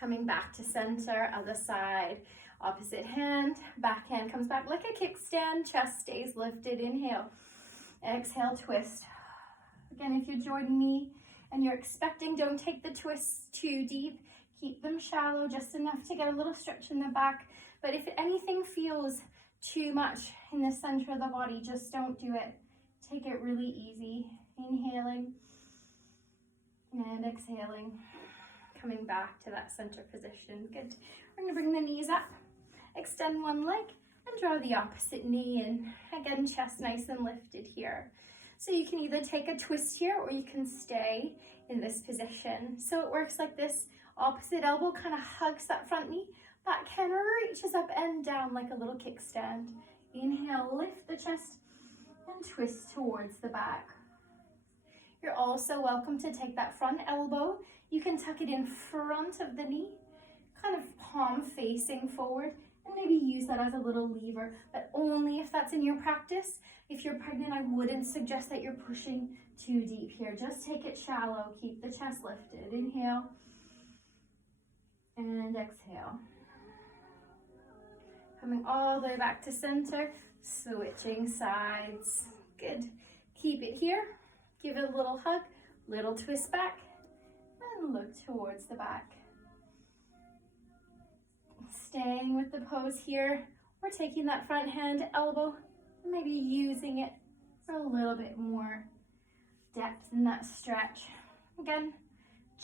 Coming back to center, other side. Opposite hand, back hand comes back like a kickstand, chest stays lifted, inhale. Exhale, twist. Again, if you're joining me and you're expecting, don't take the twists too deep. Keep them shallow, just enough to get a little stretch in the back. But if anything feels too much in the center of the body, just don't do it. Take it really easy. Inhaling and exhaling. Coming back to that center position. Good. We're going to bring the knees up. Extend one leg and draw the opposite knee in. Again, chest nice and lifted here. So you can either take a twist here or you can stay in this position. So it works like this. Opposite elbow kind of hugs that front knee. Back hand reaches up and down like a little kickstand. Inhale, lift the chest and twist towards the back. You're also welcome to take that front elbow. You can tuck it in front of the knee, kind of palm facing forward, and maybe use that as a little lever, but only if that's in your practice. If you're pregnant, I wouldn't suggest that you're pushing too deep here. Just take it shallow. Keep the chest lifted. Inhale and exhale. Coming all the way back to center, switching sides. Good. Keep it here. Give it a little hug, little twist back, and look towards the back. Staying with the pose here, we're taking that front hand elbow, maybe using it for a little bit more depth in that stretch. Again,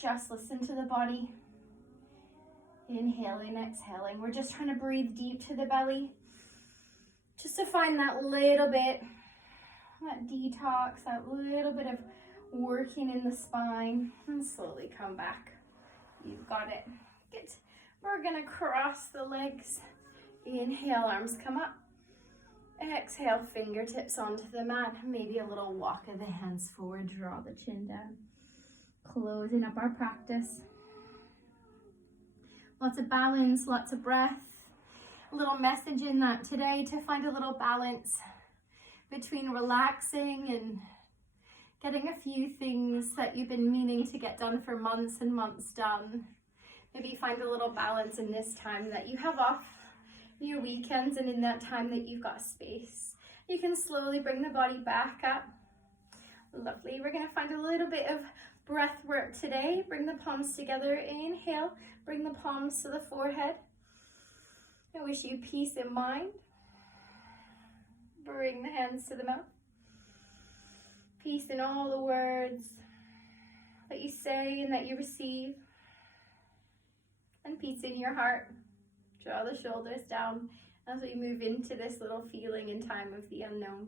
just listen to the body. Inhaling, exhaling. We're just trying to breathe deep to the belly, just to find that little bit, that detox, that little bit of working in the spine, and slowly come back. You've got it. Good. We're gonna cross the legs. Inhale, arms come up. Exhale, fingertips onto the mat. Maybe a little walk of the hands forward, draw the chin down. Closing up our practice. Lots of balance, lots of breath. A little message in that today to find a little balance between relaxing and getting a few things that you've been meaning to get done for months and months done. Maybe find a little balance in this time that you have off your weekends and in that time that you've got space. You can slowly bring the body back up. Lovely. We're going to find a little bit of breath work today. Bring the palms together. Inhale. Bring the palms to the forehead. I wish you peace in mind. Bring the hands to the mouth. Peace in all the words that you say and that you receive. And peace in your heart. Draw the shoulders down as we move into this little feeling and time of the unknown.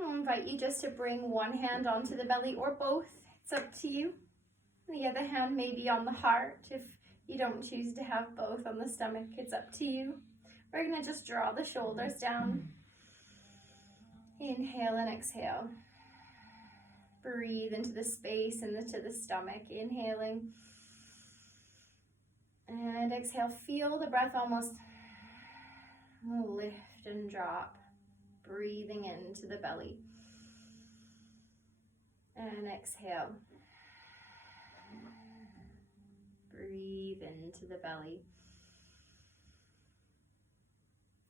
I'll invite you just to bring one hand onto the belly or both. It's up to you. The other hand may be on the heart. If you don't choose to have both on the stomach, it's up to you. We're going to just draw the shoulders down. Inhale and exhale. Breathe into the space and into the stomach. Inhaling. And exhale. Feel the breath almost lift and drop. Breathing into the belly. And exhale. Breathe into the belly.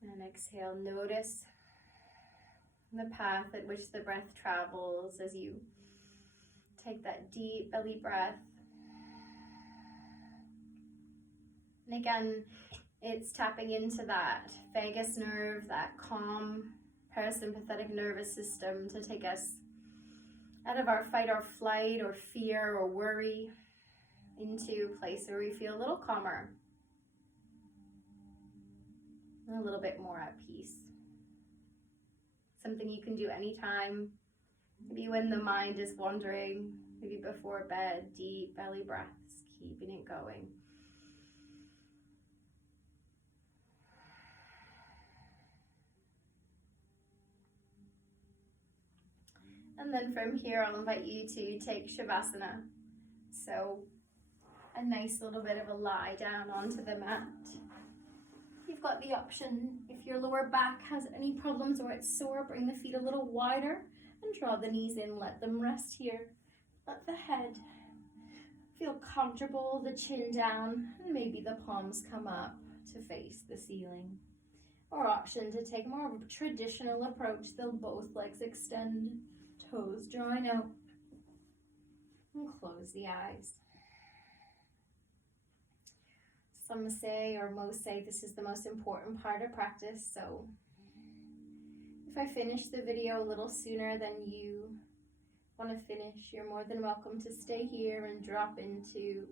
And exhale. Notice the path at which the breath travels as you take that deep belly breath. And again, it's tapping into that vagus nerve, that calm parasympathetic nervous system to take us out of our fight or flight or fear or worry into a place where we feel a little calmer and a little bit more at peace. Something you can do anytime, maybe when the mind is wandering, maybe before bed. Deep belly breaths, keeping it going. And then from here, I'll invite you to take Shavasana. So a nice little bit of a lie down onto the mat. You've got the option, if your lower back has any problems or it's sore, bring the feet a little wider and draw the knees in. Let them rest here. Let the head feel comfortable, the chin down, and maybe the palms come up to face the ceiling. Or option to take more of a traditional approach. They'll both legs extend. Toes drawing out, and close the eyes. Some say, or most say, this is the most important part of practice, so if I finish the video a little sooner than you want to finish, you're more than welcome to stay here and drop into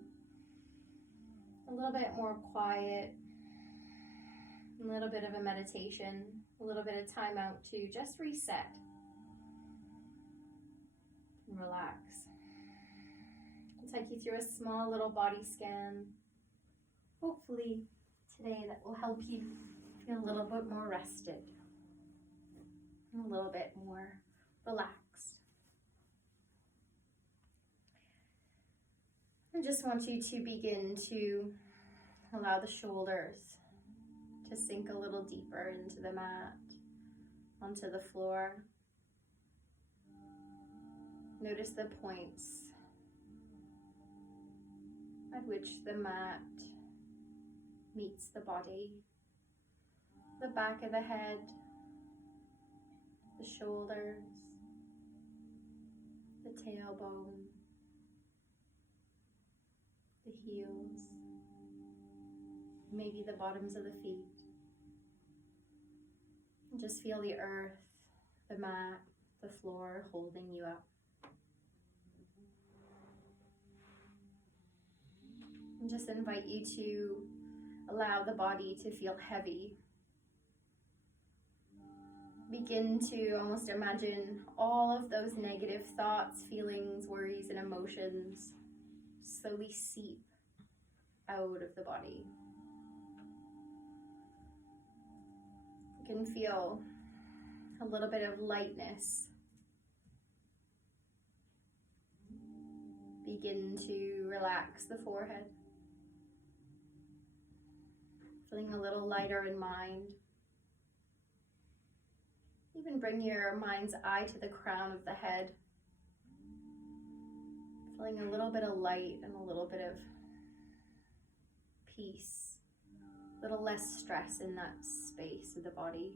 a little bit more quiet, a little bit of a meditation, a little bit of time out to just reset. Relax. I'll take you through a small little body scan. Hopefully today that will help you feel a little bit more rested, and a little bit more relaxed. I just want you to begin to allow the shoulders to sink a little deeper into the mat, onto the floor. Notice the points at which the mat meets the body, the back of the head, the shoulders, the tailbone, the heels, maybe the bottoms of the feet. And just feel the earth, the mat, the floor holding you up. And just invite you to allow the body to feel heavy. Begin to almost imagine all of those negative thoughts, feelings, worries, and emotions slowly seep out of the body. You can feel a little bit of lightness. Begin to relax the forehead. Feeling a little lighter in mind. Even bring your mind's eye to the crown of the head. Feeling a little bit of light and a little bit of peace. A little less stress in that space of the body.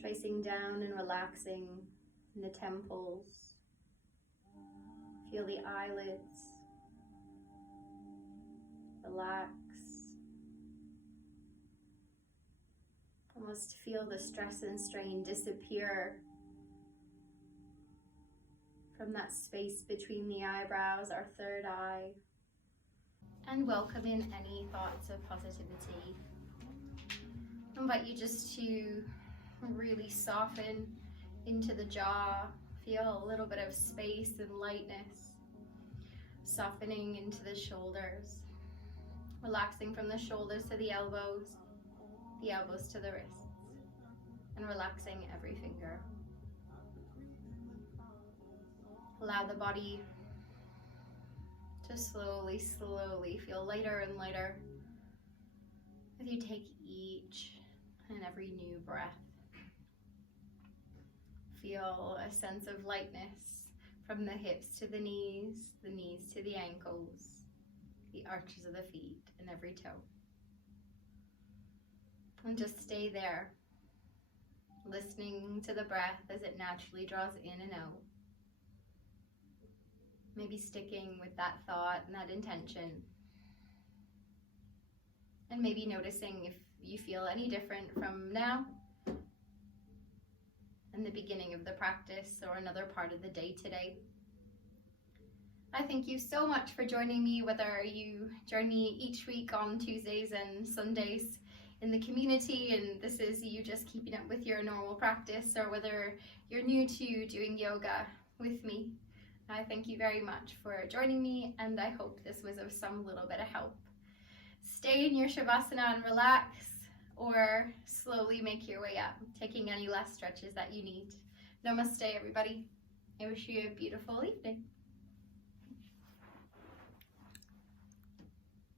Tracing down and relaxing in the temples. Feel the eyelids relax. Almost feel the stress and strain disappear from that space between the eyebrows, our third eye. And welcome in any thoughts of positivity. I invite you just to really soften into the jaw. Feel a little bit of space and lightness. Softening into the shoulders. Relaxing from the shoulders to the elbows to the wrists. And relaxing every finger. Allow the body to slowly, slowly feel lighter and lighter as you take each and every new breath. Feel a sense of lightness from the hips to the knees to the ankles, the arches of the feet, and every toe. And just stay there, listening to the breath as it naturally draws in and out. Maybe sticking with that thought and that intention. And maybe noticing if you feel any different from now and the beginning of the practice or another part of the day today. I thank you so much for joining me, whether you join me each week on Tuesdays and Sundays in the community and this is you just keeping up with your normal practice, or whether you're new to doing yoga with me. I thank you very much for joining me, and I hope this was of some little bit of help. Stay in your Shavasana and relax, or slowly make your way up, taking any less stretches that you need. Namaste, everybody. I wish you a beautiful evening.